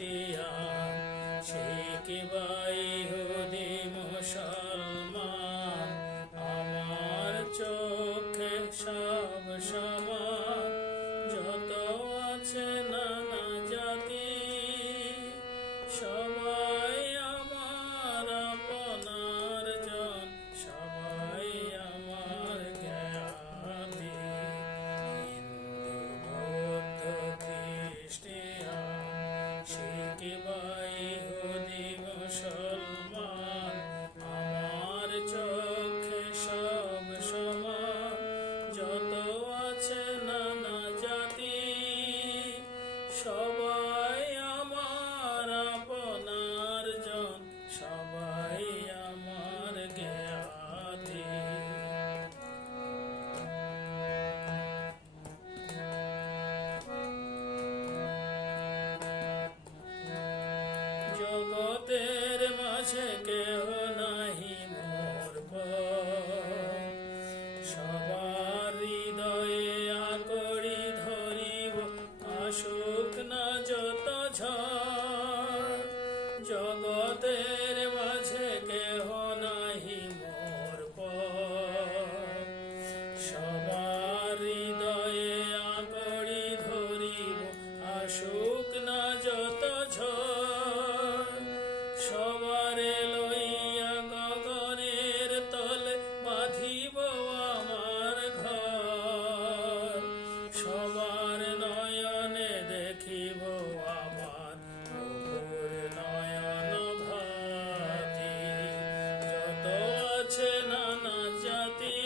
Christian শিখ বা ইহুদি মুসলমান, আমার চোখে সব সমান। যত আছে নানা জাতি, সবাই আমার আপনার জন, সবাই আমার জ্ঞাতি। হিন্দু বৌদ্ধ খ্রিস্টিয়ান শিখ বা ইহুদি মুসলমান, আমার চোখে সব সমান। যত আছে নানা জাতি, সবাই আমার আপনার জন, সবাই আমার জ্ঞাতি। জগতের মাঝে কেহ নাহি মোর পর, সবার হৃদয়ে আকড়ি ধরিব, আসুক না যত ঝড়। জগতের মাঝে কেহ নাহি মোর পর, সবার হৃদয়ে আকড়ি ধরিব, আসুক না যত ঝড়। সবারে লইয়া গগনের তলে বাঁধিব আমার ঘর, সবার নয়নে দেখিব আমার প্রভুর নয়ন ভাতি। যত আছে নানা জাতি,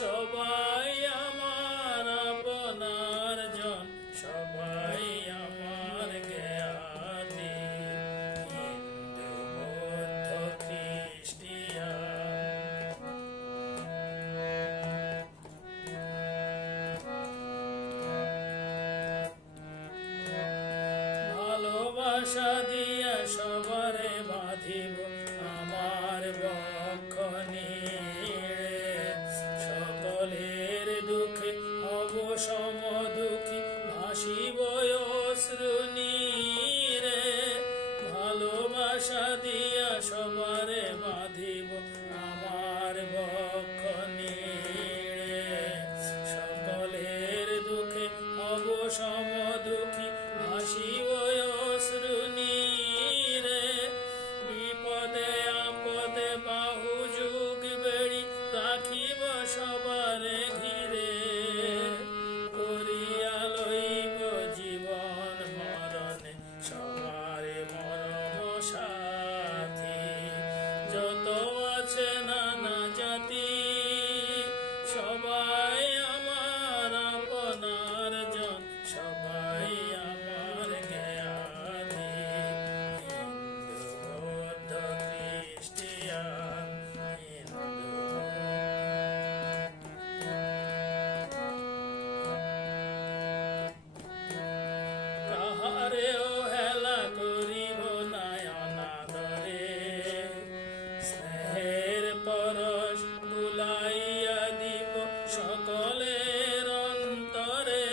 সবাই আমার আপনার জন, সবাই আমার জ্ঞাতি। হিন্দু বৌদ্ধ খ্রিস্টিয়ান ভালোবাসা দিয়া সবারে বাঁধিব আমার বক্ষ নিড়ে। সকলের দুঃখে হব সমদুঃখী, ভাসিব অশ্রু নীরে। ভালোবাসা দিয়া সবারে বাঁধিব আমার বক্ষ নিড়ে। সকলের দুঃখে হব সমদুঃখী, ভাসিব অশ্রু নীরে। বিপদে আপদে বাহু যুগ বেড়ি, রাখিব সবারে ঘিরে। করিয়া লইব জীবন মরণে সবারে মরম সাথী। যত আছে নানা জাতি, সবাই আমার আপনার জন, সবাই আমার জ্ঞাতি। হিন্দু বৌদ্ধ খ্রিস্টিয়ান কাহারেও হেলা করিব নয়নাদরে। স্নেহের পরশ বুলাইয়া দিব সকলের অন্তরে।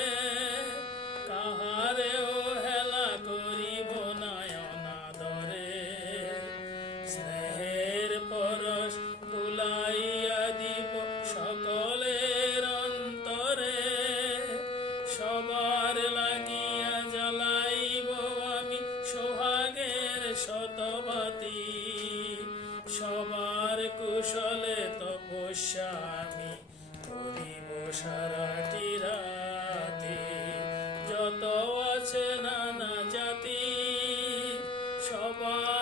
কাহারেও হেলা করিব নয়নাদরে। স্নেহের পরশ বুলাইয়া দিব সকলের অন্তরে। সবার লাগিয়া জ্বালাইব আমি সোহাগের শতবাতি। সবার কুশলে তপস্যা আমি করিব সারাটি রাতি। যত আছে নানা জাতি, সবার